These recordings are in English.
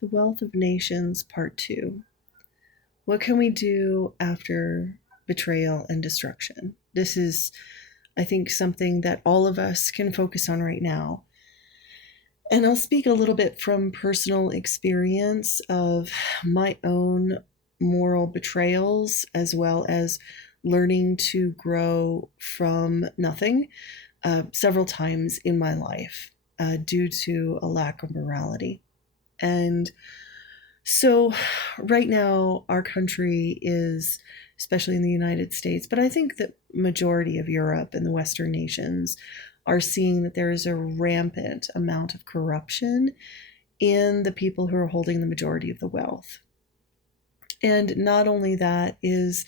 The Wealth of Nations, Part 2. What can we do after betrayal and destruction? This is, I think, something that all of us can focus on right now. And I'll speak a little bit from personal experience of my own moral betrayals, as well as learning to grow from nothing several times in my life due to a lack of morality. And so, right now, our country is, especially in the United States, but I think that majority of Europe and the Western nations are seeing that there is a rampant amount of corruption in the people who are holding the majority of the wealth. And not only that, is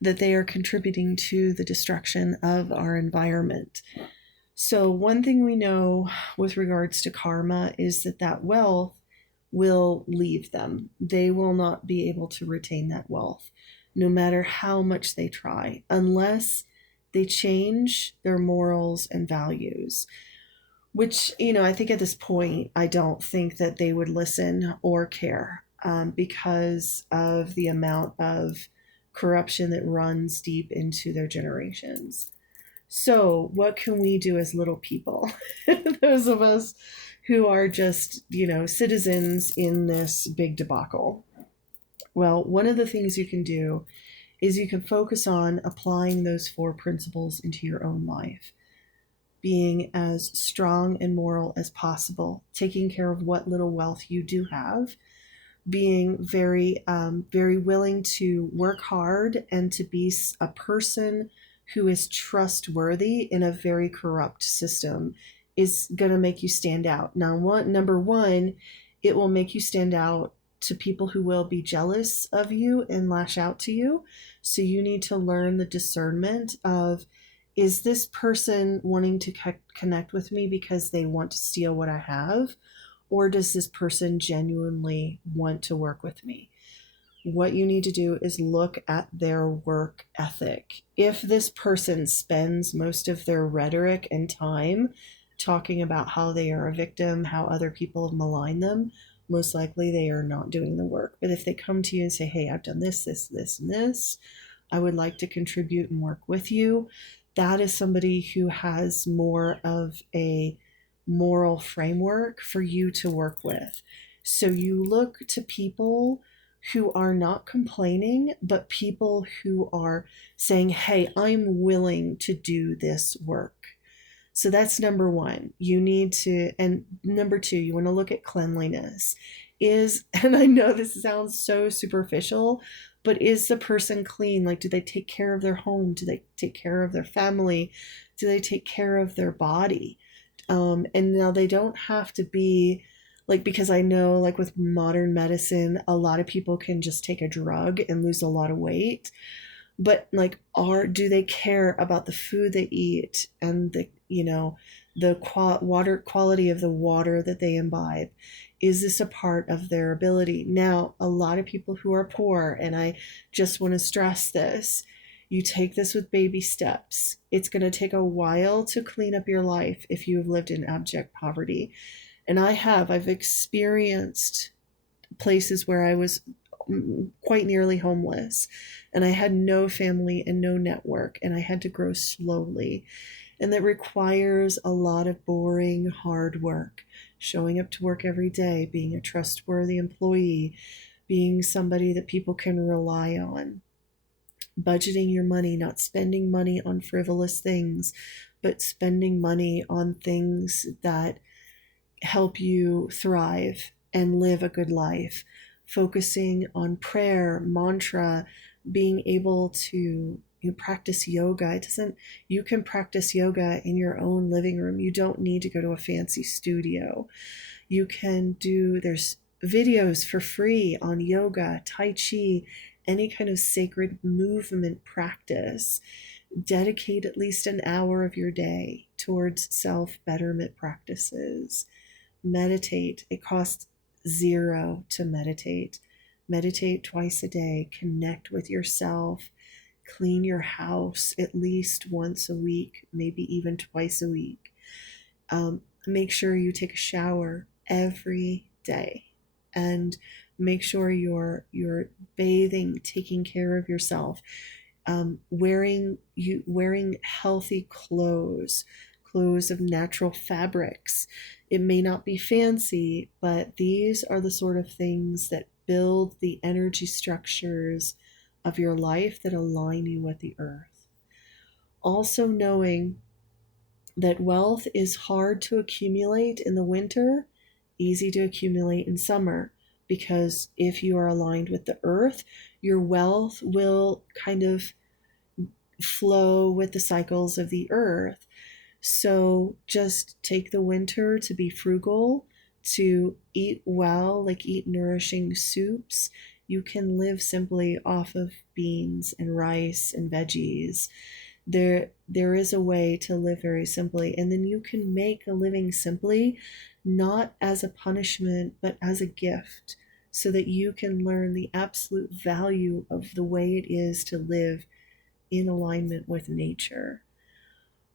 that they are contributing to the destruction of our environment. So, one thing we know with regards to karma is that that wealth will leave them. They will not be able to retain that wealth, no matter how much they try, unless they change their morals and values. Which, I think at this point, I don't think that they would listen or care because of the amount of corruption that runs deep into their generations. So, what can we do as little people? Those of us who are just, citizens in this big debacle. Well, one of the things you can do is you can focus on applying those four principles into your own life. Being as strong and moral as possible, taking care of what little wealth you do have, being very willing to work hard and to be a person who is trustworthy in a very corrupt system is going to make you stand out. Now, number one, it will make you stand out to people who will be jealous of you and lash out to you. So you need to learn the discernment of, is this person wanting to connect with me because they want to steal what I have? Or does this person genuinely want to work with me? What you need to do is look at their work ethic. If this person spends most of their rhetoric and time talking about how they are a victim, how other people have maligned them, most likely they are not doing the work. But if they come to you and say, hey, I've done this, this, this, and this, I would like to contribute and work with you, that is somebody who has more of a moral framework for you to work with. So you look to people who are not complaining, but people who are saying, hey, I'm willing to do this work. So that's number one. You need to, and number two, you want to look at cleanliness. And I know this sounds so superficial, but is the person clean? Like, do they take care of their home? Do they take care of their family? Do they take care of their body? And now they don't have to be like, because I know like with modern medicine, a lot of people can just take a drug and lose a lot of weight. But like, do they care about the food they eat and the water quality of the water that they imbibe? Is this a part of their ability? Now, a lot of people who are poor, and I just want to stress this, you take this with baby steps. It's going to take a while to clean up your life if you have lived in abject poverty. And I've experienced places where I was quite nearly homeless and I had no family and no network and I had to grow slowly. And that requires a lot of boring, hard work, showing up to work every day, being a trustworthy employee, being somebody that people can rely on, budgeting your money, not spending money on frivolous things, but spending money on things that help you thrive and live a good life, focusing on prayer, mantra, being able to practice yoga. You can practice yoga in your own living room. You don't need to go to a fancy studio. There's videos for free on yoga, tai chi, any kind of sacred movement practice. Dedicate at least an hour of your day towards self-betterment practices. Meditate. It costs zero to meditate. Meditate twice a day. Connect with yourself. Clean your house at least once a week, maybe even twice a week. Make sure you take a shower every day. and make sure you're bathing, taking care of yourself, wearing healthy clothes of natural fabrics. It may not be fancy, but these are the sort of things that build the energy structures of your life that align you with the earth. Also knowing that wealth is hard to accumulate in the winter, easy to accumulate in summer, because if you are aligned with the earth, your wealth will kind of flow with the cycles of the earth. So just take the winter to be frugal, to eat well, like eat nourishing soups. You can live simply off of beans and rice and veggies. There is a way to live very simply, and then you can make a living simply, not as a punishment, but as a gift, so that you can learn the absolute value of the way it is to live in alignment with nature.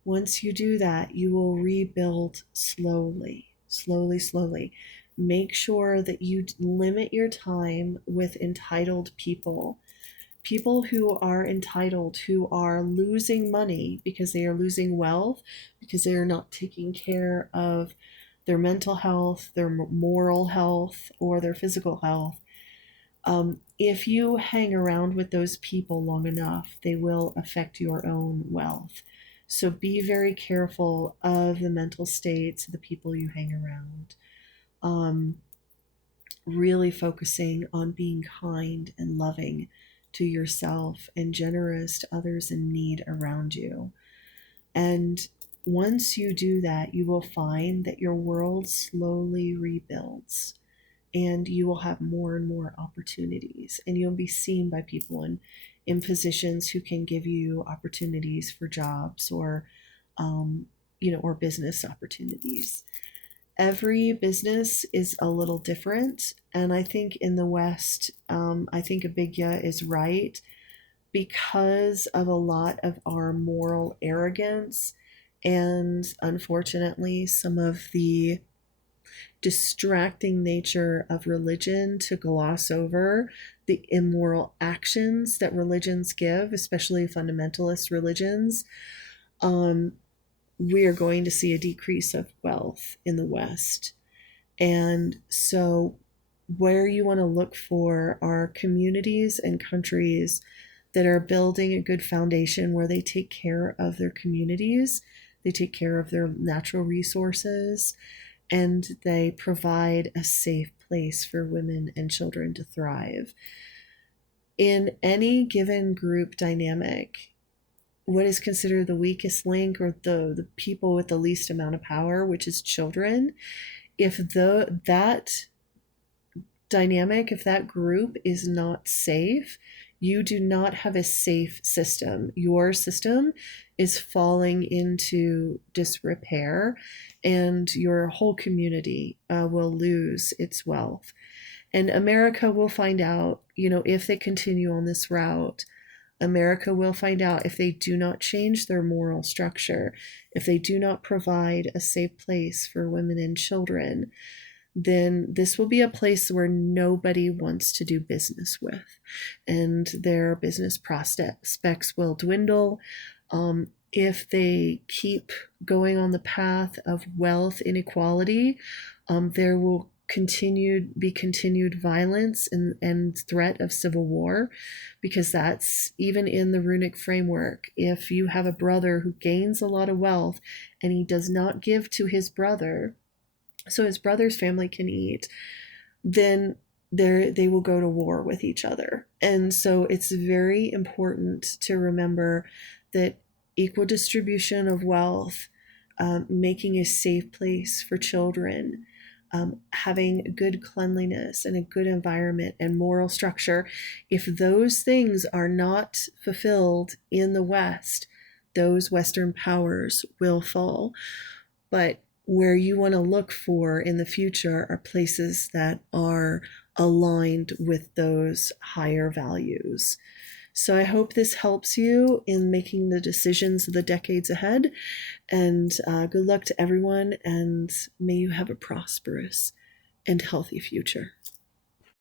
Once you do that, you will rebuild slowly, slowly, slowly. Make sure that you limit your time with entitled people. People who are entitled, who are losing money because they are losing wealth, because they are not taking care of their mental health, their moral health, or their physical health. If you hang around with those people long enough, they will affect your own wealth. So be very careful of the mental states of the people you hang around. Really focusing on being kind and loving to yourself and generous to others in need around you. And once you do that, you will find that your world slowly rebuilds, and you will have more and more opportunities, and you'll be seen by people in positions who can give you opportunities for jobs or or business opportunities. Every business is a little different, and I think in the West, I think Abhigya is right, because of a lot of our moral arrogance and unfortunately some of the distracting nature of religion to gloss over the immoral actions that religions give, especially fundamentalist religions. We are going to see a decrease of wealth in the West. And so, where you want to look for are communities and countries that are building a good foundation where they take care of their communities, they take care of their natural resources, and they provide a safe place for women and children to thrive. In any given group dynamic, what is considered the weakest link, or the people with the least amount of power, which is children, if that dynamic, if that group is not safe, you do not have a safe system. Your system is falling into disrepair, and your whole community will lose its wealth. And America will find out, if they continue on this route. America will find out, if they do not change their moral structure, if they do not provide a safe place for women and children, then this will be a place where nobody wants to do business with, and their business prospects will dwindle. If they keep going on the path of wealth inequality, there will be continued violence and threat of civil war, because that's even in the runic framework. If you have a brother who gains a lot of wealth and he does not give to his brother so his brother's family can eat, then they will go to war with each other. And so it's very important to remember that equal distribution of wealth, making a safe place for children, having good cleanliness and a good environment and moral structure, if those things are not fulfilled in the West, those Western powers will fall. But where you want to look for in the future are places that are aligned with those higher values. So I hope this helps you in making the decisions of the decades ahead. And good luck to everyone, and may you have a prosperous and healthy future.